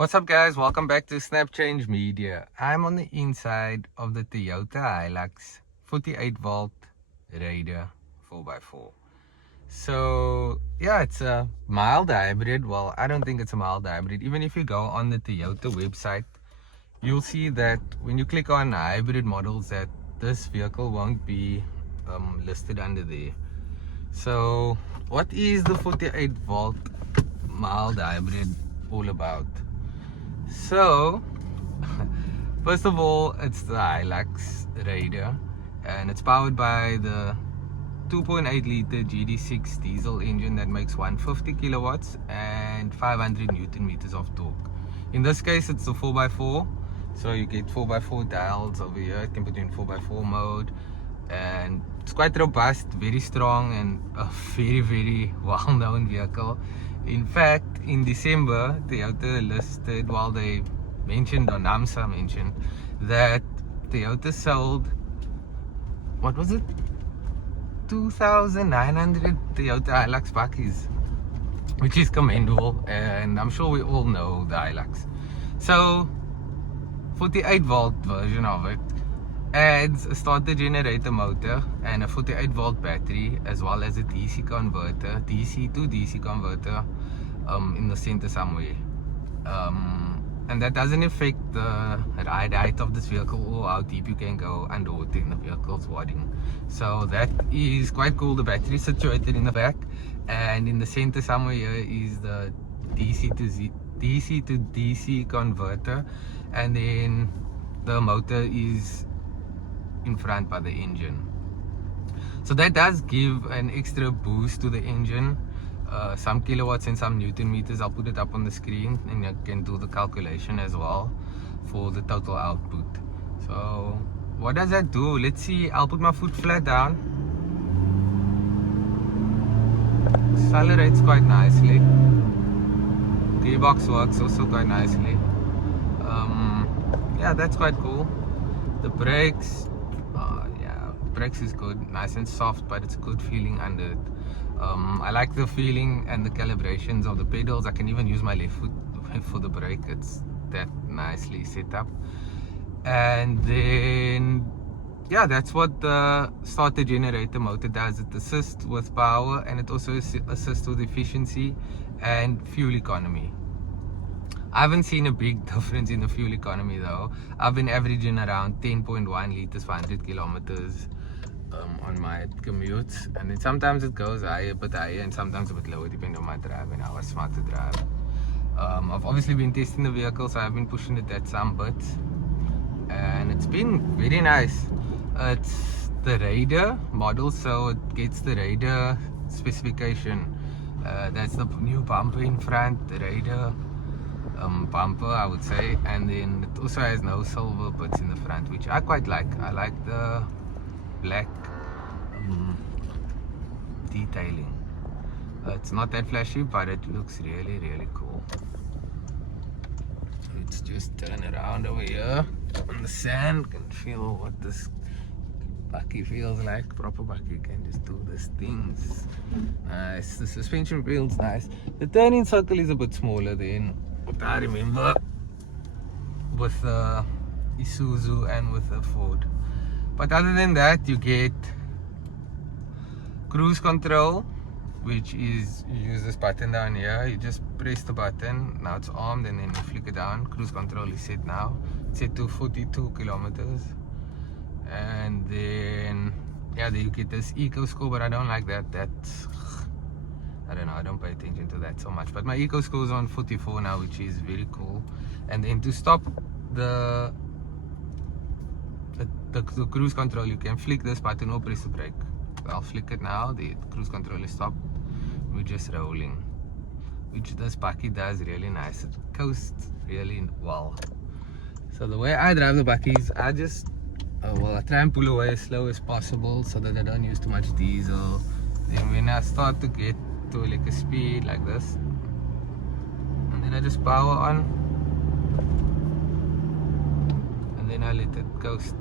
What's up guys, welcome back to Snap Change Media. I'm on the inside of the Toyota Hilux 48V Raider 4x4. So yeah, it's a mild hybrid. Well, I don't think it's a mild hybrid. Even if you go on the Toyota website, you'll see that when you click on hybrid models that this vehicle won't be listed under there. So what is the 48V mild hybrid all about? So first of all, it's the Hilux Raider and it's powered by the 2.8 liter GD-6 diesel engine that makes 150 kilowatts and 500 Newton meters of torque. In this case, it's the 4x4, so you get 4x4 dials over here. It can put you in 4x4 mode, and it's quite robust, very strong, and a very well-known vehicle. In fact, in December, Toyota listed, while they mentioned, or NAMSA mentioned, that Toyota sold, what was it? 2,900 Toyota Hilux bakkies, which is commendable, and I'm sure we all know the Hilux. So 48V version of it adds a starter generator motor and a 48V battery, as well as a DC converter, DC to DC converter in the center somewhere. And that doesn't affect the ride height of this vehicle or how deep you can go underwater in the vehicle's wadding. So that is quite cool. The battery is situated in the back, and in the center somewhere here is the DC to DC converter, and then the motor is in front by the engine. So that does give an extra boost to the engine. Some kilowatts and some Newton meters. I'll put it up on the screen and you can do the calculation as well for the total output. So what does that do? Let's see. I'll put my foot flat down. Accelerates quite nicely. Gearbox works also quite nicely. Yeah, that's quite cool. The brakes, brakes is good, nice and soft, but it's a good feeling under it. I like the feeling and the calibrations of the pedals. I can even use my left foot for the brake. It's that nicely set up. And then yeah, that's what the starter generator motor does. It assists with power, and it also assists with efficiency and fuel economy. I haven't seen a big difference in the fuel economy though. I've been averaging around 10.1 liters per 100 kilometers on my commutes, and then sometimes it goes higher, a bit higher, and sometimes a bit lower depending on my drive and how I smart to drive. I've obviously been testing the vehicle, so I've been pushing it at some bits, and it's been very nice. It's the Raider model, so it gets the Raider specification. That's the new bumper in front, the Raider bumper, I would say, and then it also has no silver bits in the front, which I quite like. I like the black detailing. It's not that flashy, but it looks really cool. Let's just turn around over here on the sand. Can feel what this bakkie feels like. Proper bakkie can just do these things. Nice. The suspension feels nice. The turning circle is a bit smaller than what I remember with the Isuzu and with the Ford. But other than that, you get cruise control, which is, you use this button down here. You just press the button. Now it's armed, and then you flick it down. Cruise control is set now. It's set to 42 kilometers. And then yeah, you get this eco score, but I don't like that. That's, I don't know, I don't pay attention to that so much. But my eco score is on 44 now, which is very cool. And then to stop the cruise control, you can flick this button or press the brake. I'll flick it now. The cruise control is stopped. We're just rolling, which this bakkie does really nice. It coasts really well. So the way I drive the bakkies, I just I try and pull away as slow as possible so that I don't use too much diesel. Then when I start to get to like a speed like this, and then I just power on, and then I let it coast.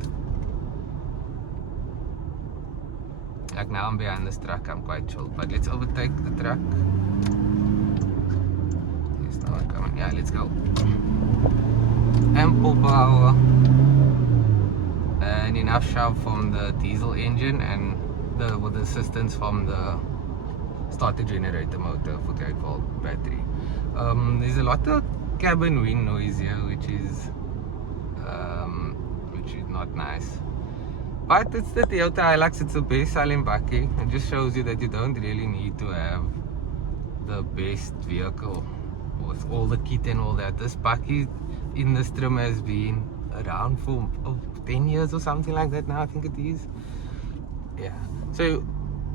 Like now I'm behind this truck, I'm quite chill, but let's overtake the truck. There's no one coming. Yeah, Alright, let's go. Ample power and enough shove from the diesel engine and with the assistance from the starter generator motor, 48 volt battery. There's a lot of cabin wind noise here, which is not nice. But it's the Toyota Hilux, it's the best selling bakkie. It just shows you that you don't really need to have the best vehicle with all the kit and all that. This bakkie in this trim has been around for 10 years or something like that now, I think it is. Yeah, so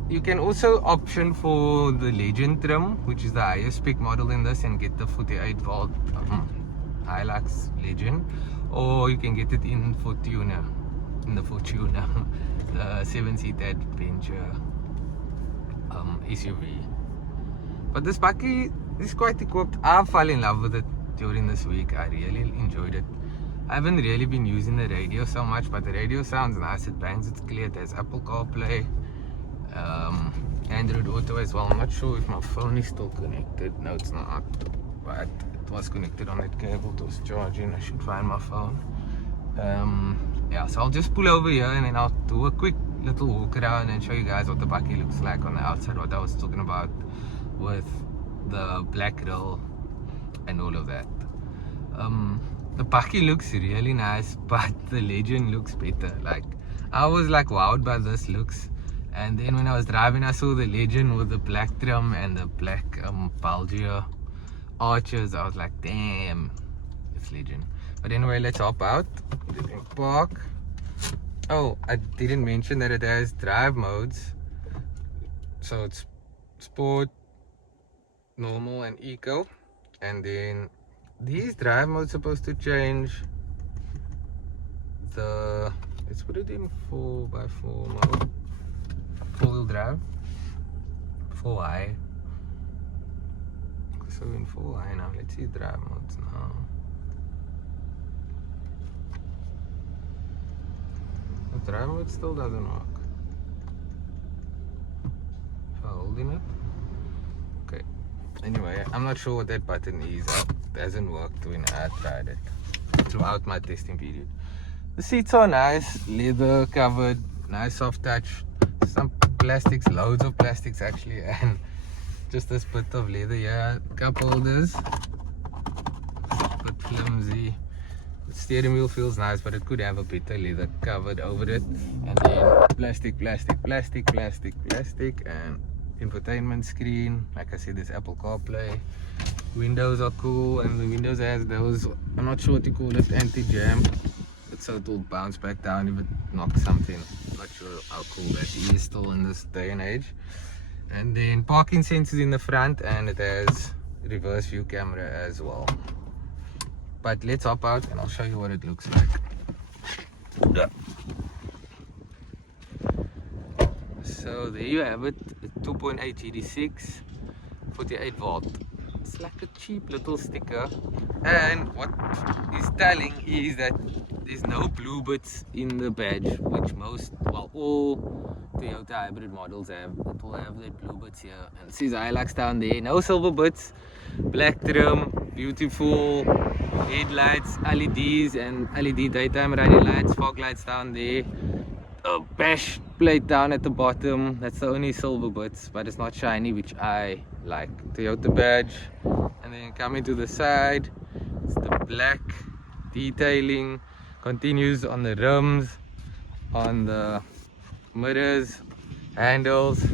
you can also option for the Legend trim, which is the highest spec model in this, and get the 48 volt Hilux Legend, or you can get it in Fortuner, the 7-seat adventure SUV. But this bakkie is quite equipped. I fell in love with it during this week. I really enjoyed it. I haven't really been using the radio so much, but the radio sounds nice. It bangs, it's clear. It has Apple CarPlay, Android Auto as well. I'm not sure if my phone is still connected. No, it's not, but it was connected on that cable. It was charging. I should find my phone. Yeah, so I'll just pull over here and then I'll do a quick little walk around and show you guys what the bakkie looks like on the outside, what I was talking about with the black grill and all of that. The bakkie looks really nice, but the Legend looks better. Like, I was like wowed by this looks, and then when I was driving I saw the Legend with the black trim and the black Belgian arches. I was like, damn, it's Legend. But anyway, let's hop out. Park. Oh, I didn't mention that it has drive modes. So it's sport, normal and eco. And then these drive modes supposed to change the, let's put it in 4x4 mode. 4-wheel drive. 4i. So in 4i now, let's see drive modes now. The drive mode still doesn't work. If I hold in it. Okay. Anyway, I'm not sure what that button is. It hasn't worked when I tried it throughout my testing period. The seats are nice, leather covered, nice soft touch. Some plastics, loads of plastics actually, and just this bit of leather here. Cup holders, a bit flimsy. The steering wheel feels nice, but it could have a better leather covered over it. And then plastic, and infotainment screen. Like I said, there's Apple CarPlay. Windows are cool, and the windows has those, I'm not sure what you call it, anti-jam. So it will bounce back down if it knocks something. Not sure how cool that is still in this day and age. And then parking sensors in the front, and it has reverse view camera as well. But let's hop out and I'll show you what it looks like. Yeah. So there you have it, a 2.8 GD-6, 48 volt. It's like a cheap little sticker, and what is telling is that there's no blue bits in the badge, which most, well, all Toyota hybrid models have. It will have that blue bits here, and it says Hilux down there. No silver bits, black trim, beautiful headlights, LEDs and LED daytime running lights, fog lights down there. A bash plate down at the bottom. That's the only silver bits, but it's not shiny, which I like. Toyota badge, and then coming to the side, it's the black detailing. Continues on the rims, on the mirrors, handles,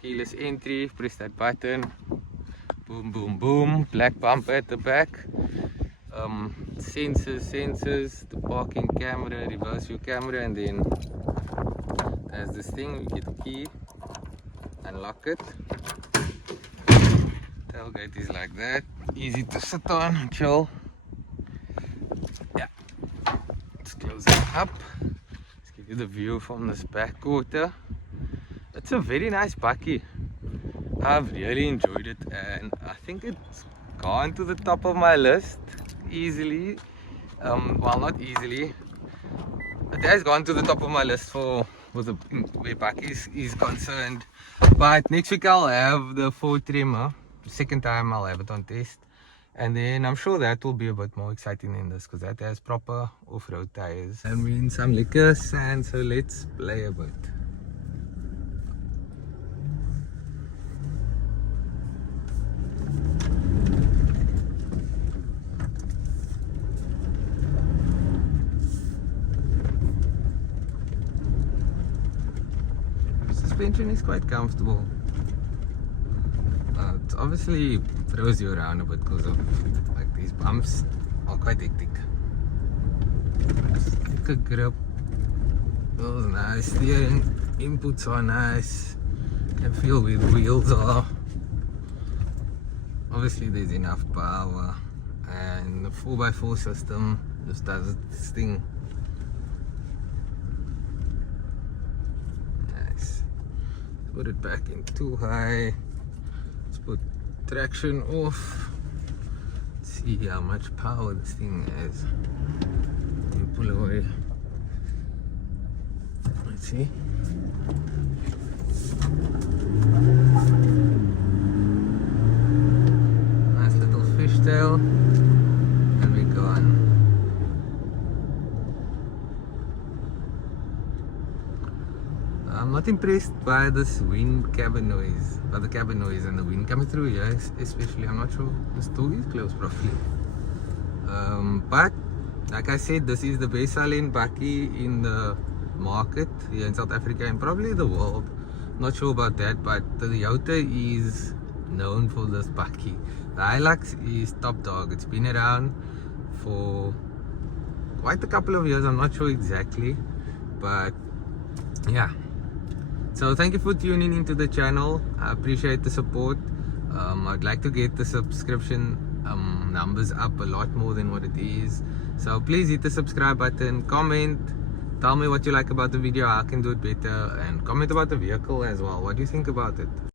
keyless entry. Press that button, boom boom boom. Black bumper at the back. Sensors, the parking camera, reverse view camera, and then there's this thing. You get the key, unlock it. Tailgate is like that, easy to sit on and chill. Yeah, let's close it up. Let's give you the view from this back quarter. It's a very nice bakkie. I've really enjoyed it, and I think it's gone to the top of my list easily. Well, not easily. It has gone to the top of my list for where bakkies is concerned. But next week I'll have the 4 trimmer. The second time I'll have it on test, And then I'm sure that will be a bit more exciting than this, because that has proper off-road tires. And we're in some liquor sand, so let's play a bit. Suspension is quite comfortable. It obviously throws you around a bit because of like these bumps are quite hectic. Stick a grip, feels nice. Steering inputs are nice. Can feel where the wheels are. Obviously there's enough power, and the 4x4 system just does its thing. Nice. Put it back in too high. Let's put traction off. Let's see how much power this thing has. You pull away. Let's see. Nice little fishtail, and we go on. I'm not impressed by this wind cabin noise, by the cabin noise and the wind coming through here, especially. I'm not sure this door is closed properly. But like I said, this is the best selling bakkie in the market here in South Africa and probably the world. Not sure about that, but the Toyota is known for this bakkie. The Hilux is top dog. It's been around for quite a couple of years. I'm not sure exactly, but yeah. So thank you for tuning into the channel. I appreciate the support. I'd like to get the subscription numbers up a lot more than what it is. So please hit the subscribe button, comment, tell me what you like about the video, how I can do it better, and comment about the vehicle as well. What do you think about it?